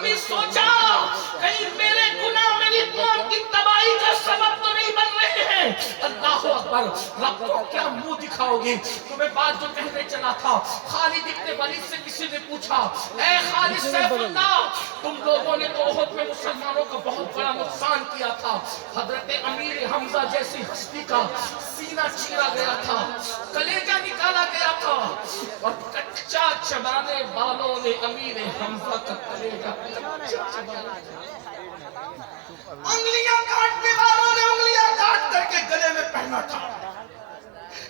کبھی سوچا کہیں میرے گناہ میری قوم کی تباہی کا سبب تو نہیں بن رہے ہیں؟ اللہ اکبر. رب کو کیا منہ دکھاؤ گی؟ تمہیں بات جو کہنے چلا تھا، خالد ابن ولید سے کسی نے پوچھا، اے خالد سیف اللہ، تم لوگوں نے تو احد میں مسلمانوں کا بہت بڑا نقصان کیا تھا، حضرت امیر حمزہ جیسی ہستی کا سینہ چیرا گیا تھا، کلیجہ نکالا گیا تھا، اور کچا چبانے والوں نے امیر حمزہ کا کلیجہ کچا چبانا، انگلیاں کاٹنے والوں نے انگلیاں کاٹ کر کے گلے میں پہنا تھا،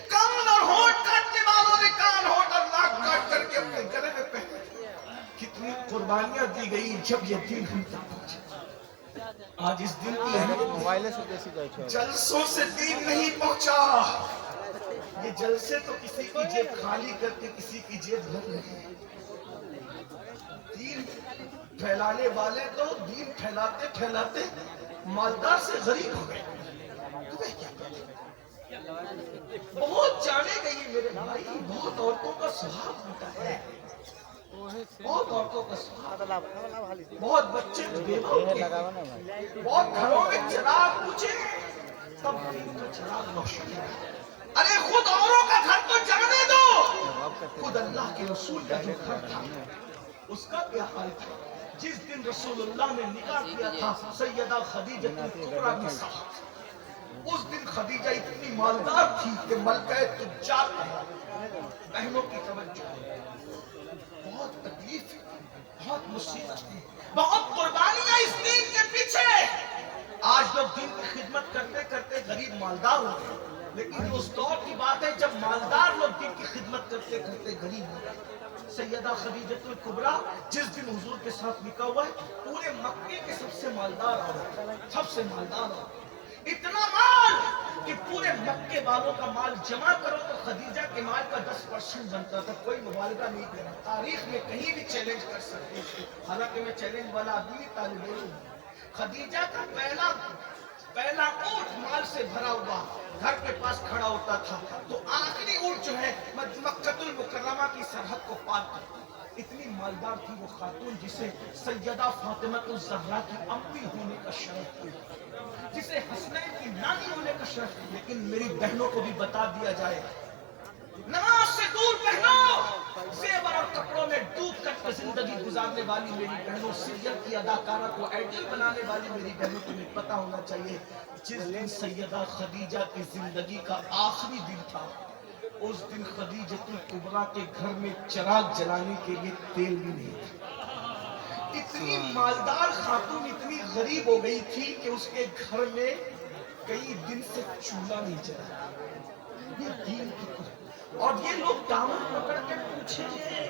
کان اور ہونٹ کاٹنے والوں نے کان، ہونٹ اور ناک کاٹ کر کے اپنے گلے میں پہنا تھا. کتنی قربانیاں دی گئی جب یہ دین ہم تک پہنچا. آج اس دن کی اہمیت جلسوں سے دین نہیں پہنچا. یہ جلسے تو کسی کی جیب خالی کر کے کسی کی جیب بھر رہے ہیں. دین پھیلانے والے تو دین پھیلاتے پھیلاتے مالدار سے غریب ہو گئے. تمہیں کیا پتا؟ بہت جانے گئی میرے بھائی، بہت عورتوں کا سہاگ ہوتا ہے، بہت عورتوں کا سہاگ، بہت بچے بیوہ ہوتے ہیں، بہت گھروں میں چراغ بجھے تب دین کا چراغ روشن ہے. ارے خود اوروں کا گھر تو جانے دو، خود اللہ کے رسول کا جو گھر تھا اس کا کیا حال تھا؟ جس دن رسول اللہ نے نکاح کیا تھا سیدہ خدیجہ کبریٰ کے ساتھ، اس دن خدیجہ اتنی مالدار تھی کہ ملکہ تجار تھی. بہنوں کی توجہ، بہت تکلیف، بہت مصیبت، بہت قربانیاں اس دین کے پیچھے. آج لوگ دین کی خدمت کرتے کرتے غریب مالدار ہو گئے، لیکن یہ اس دور کی بات ہے جب مالدار لوگ دین کی خدمت کرتے کرتے غریب ہو گئے. سیدہ خدیجہ کبریٰ جس دن حضور کے ساتھ نکاح ہوا ہے، پورے مکے کے سب سے مالدار عورت، سب سے مالدار عورت. اتنا مال کہ پورے مکے والوں کا مال جمع کرو تو خدیجہ کے مال کا 10% بنتا تھا. کوئی مبالغہ نہیں کرا، تاریخ میں کہیں بھی چیلنج کر سکتے، حالانکہ میں چیلنج والا آدمی طالب علم. خدیجہ کا پہلا اونٹ مال سے بھرا ہوا گھر کے پاس کھڑا ہوتا تھا تو آخری اونٹ جو ہے مکہ المکرمہ کی سرحد کو پار کرتا. اتنی مالدار تھی وہ خاتون جسے سیدہ فاطمہ الزہرا کی امی ہونے کا شرف تھا، جسے حسنین کی نانی ہونے کا شرف. لیکن میری بہنوں کو بھی بتا دیا جائے، نماز سے دور بہنوں، زیور اور کپڑوں میں ڈوب کر کے زندگی گزارنے والی میری بہنوں، سیریل کی اداکارہ کو آئیڈیل بنانے والی میری بہنوں، تمہیں پتا ہونا چاہیے جس دن سیدہ خدیجہ کی زندگی کا آخری دن تھا، اس دن خدیجہ کبریٰ کے گھر میں چراغ جلانے کے لیے تیل بھی نہیں تھا. اتنی مالدار خاتون اتنی غریب ہو گئی تھی کہ اس کے گھر میں کئی دن سے چولہا نہیں جلا. یہ دین کی قدرت. اور یہ لوگ دامن پکڑ کے پوچھیں گے،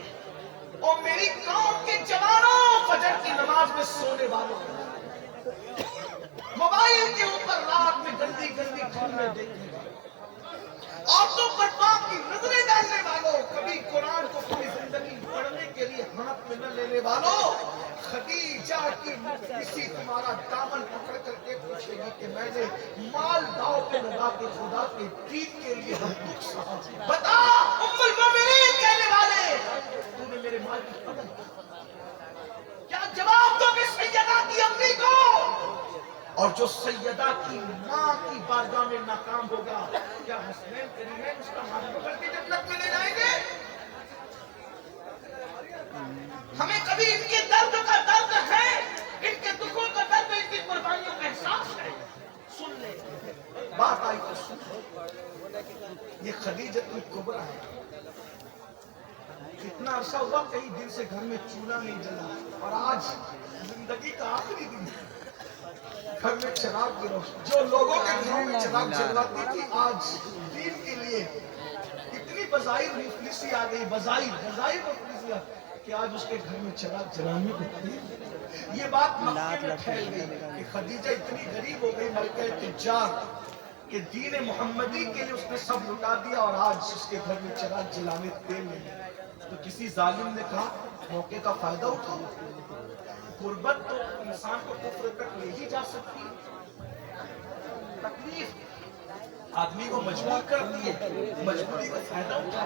اور میری قوم کے جوانوں، فجر کی نماز میں سونے والوں، موبائل کے اوپر رات میں گندی گندی فلمیں دیکھنے والوں، عورتوں پر باپ کی نظریں ڈالنے والوں، کبھی قرآن کو پوری زندگی پڑھنے کے لیے ہاتھ میں نہ لینے والوں، خدیجہ کی کسی تمہارا دامن پکڑ کر کے پوچھے گی کہ میں نے مال داؤ پہ لگا کے خدا کے دین کے لیے ہم دکھ سہا. بتا ام المومنین کہنے والے، تو نے میرے مال کی قدر کیا جواب دو کہ سیدہ کی امی کو؟ اور جو سیدہ کی ماں کی بارگاہ میں ناکام ہوگا، کیا حسنین کریمین اس کا ہاتھ پکڑ کے جنت میں لے جائیں گے؟ ہمیں کبھی ان کے درد کا درد ہے، ان کے دکھوں کا درد، ان کی قربانیوں کا احساس ہے. سن لے، بات آئی تو سن. یہ خدیجہ کبریٰ ہے. کتنا عرصہ ہوا کئی دن سے گھر میں چولہا نہیں جلا، اور آج زندگی کا آخری دن ہے، گھر میں چراغ کی روشنی. جو لوگوں کے گھروں میں چراغ جلواتی تھی آج دین کے لیے اتنی بظاہر مفلسی آ گئی، بظاہر مفلسی کہ آج اس کے گھر میں چراغ جلانے کو تیار. یہ بات مکے میں پھیل گئی کہ خدیجہ اتنی غریب ہو گئی ملکہ تجار کہ دین محمدی کے لیے اس نے سب لٹا دیا، اور آج اس کے گھر میں چراغ جلانے تیل نہیں. تو کسی ظالم نے کہا موقع کا فائدہ اٹھاؤ. غربت تو انسان کو کفر تک لے ہی جا سکتی ہے. تکلیف آدمی کو مجبور کرتی ہے، مجبوری کا فائدہ اٹھا.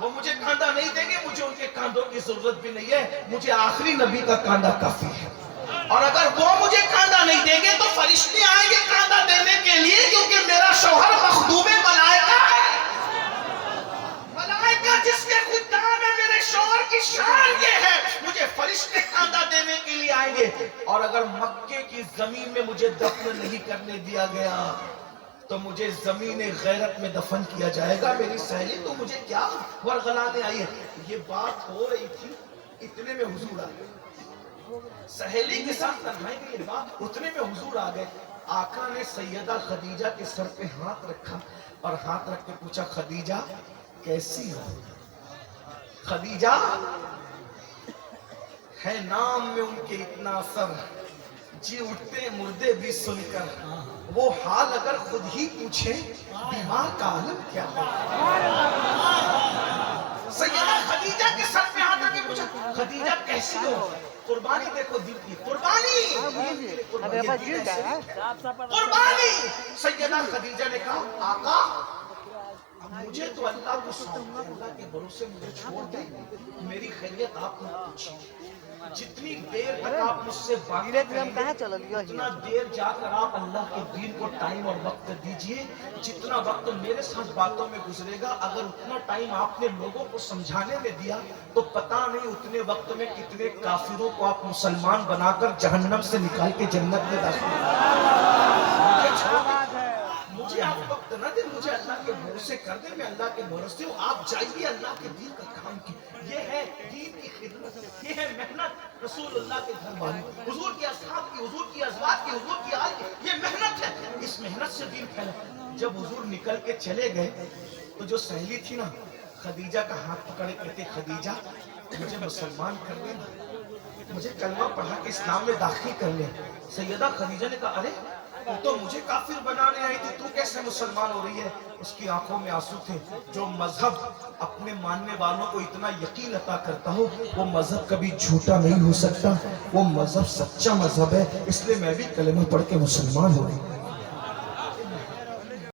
وہ مجھے کاندھا نہیں دیں گے, مجھے ان کے کاندھوں کی ضرورت بھی نہیں ہے, مجھے آخری نبی کا کاندھا کافی ہے. اور اگر وہ مجھے کاندھا نہیں دیں گے تو فرشتے آئیں گے کاندھا دینے کے لیے, کیونکہ میرا شوہر مخدوم ملائکہ ہے. ملائکہ جس کے خدام ہے, میرے شوہر کی شان یہ ہے, مجھے فرشتے کاندھا دینے کے لیے آئیں گے. اور اگر مکے کی زمین میں مجھے دفن نہیں کرنے دیا گیا تو مجھے زمین غیرت میں دفن کیا جائے گا. میری سہیلی تو مجھے کیا ورغلانے آئی ہے. یہ بات ہو رہی تھی, اتنے میں حضور آ گئے. سہیلی کے ساتھ تنہائی میں یہ بات, اتنے میں حضور آ گئے. آقا نے سیدہ خدیجہ کے سر پہ ہاتھ رکھا اور ہاتھ رکھ کے پوچھا, خدیجہ کیسی ہو؟ خدیجہ ہے نام میں ان کے اتنا اثر, جی اٹھتے مردے بھی سن کر. وہ حال اگر خود ہی پوچھیں بیمار کا عالم کیا ہے. سیدہ خدیجہ کے سر پہ ہاتھ رکھ کے پوچھا, خدیجہ کیسی ہو؟ قربانی دیکھو دل کی, قربانی قربانی. سیدہ خدیجہ نے کہا, آقا مجھے تو اللہ کو سونپ دیں, اللہ کے بھروسے مجھے چھوڑ دیں, میری خیریت آپ نے پوچھی. جتنی دیر تک آپ مجھ سے باتیں کریں گے اتنا دیر جا کر آپ اللہ کے دین کو ٹائم اور وقت دیجئے. جتنا وقت میرے ساتھ باتوں میں گزرے گا, اگر اتنا ٹائم آپ نے لوگوں کو سمجھانے میں دیا تو پتہ نہیں اتنے وقت میں کتنے کافروں کو آپ مسلمان بنا کر جہنم سے نکال کے جنت میں داخل مجھے آپ وقت نہ دیں, مجھے اللہ کے بھروسے کر دیں, میں اللہ کے بھروسے ہوں. آپ جائیے اللہ کے دین کا کام کی. یہ ہے دین کی خدمت, یہ ہے محنت رسول اللہ کے گھر والوں, حضور کے اصحاب کی, حضور کی ازواج کی, حضور کی آل کی, یہ محنت ہے. اس محنت سے دین پھیلا. جب حضور نکل کے چلے گئے تو جو سہیلی تھی نا, خدیجہ کا ہاتھ پکڑے کہتے, خدیجہ مجھے مسلمان کر لینا, مجھے کلمہ پڑھا کے اسلام میں داخل کر لے. سیدہ خدیجہ نے کہا, ارے تو مجھے کافر بنانے آئی تھی, تو کیسے مسلمان ہو رہی ہے؟ اس کی آنکھوں میں آنسو تھے. جو مذہب اپنے ماننے والوں کو اتنا یقین عطا کرتا ہو, وہ مذہب کبھی جھوٹا نہیں ہو سکتا, وہ مذہب سچا مذہب ہے. اس لیے میں بھی کلمہ پڑھ کے مسلمان ہو گئی.